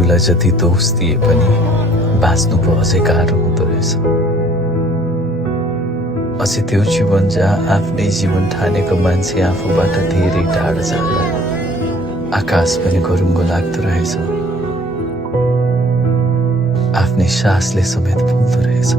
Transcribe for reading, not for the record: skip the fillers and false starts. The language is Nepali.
मृत्युलाई जति दोष दिए पनि बाँच्नु पो अझै गाह्रो हुँदो रहेछ। अझै त्यो जीवन जहाँ आफ्नै जीवन ठानेको मान्छे आफूबाट धेरै टाढा जाँदा आकाश पनि गरुङ्गो लाग्दो रहेछ, आफ्नै सासले समेत फुल्दो रहेछ।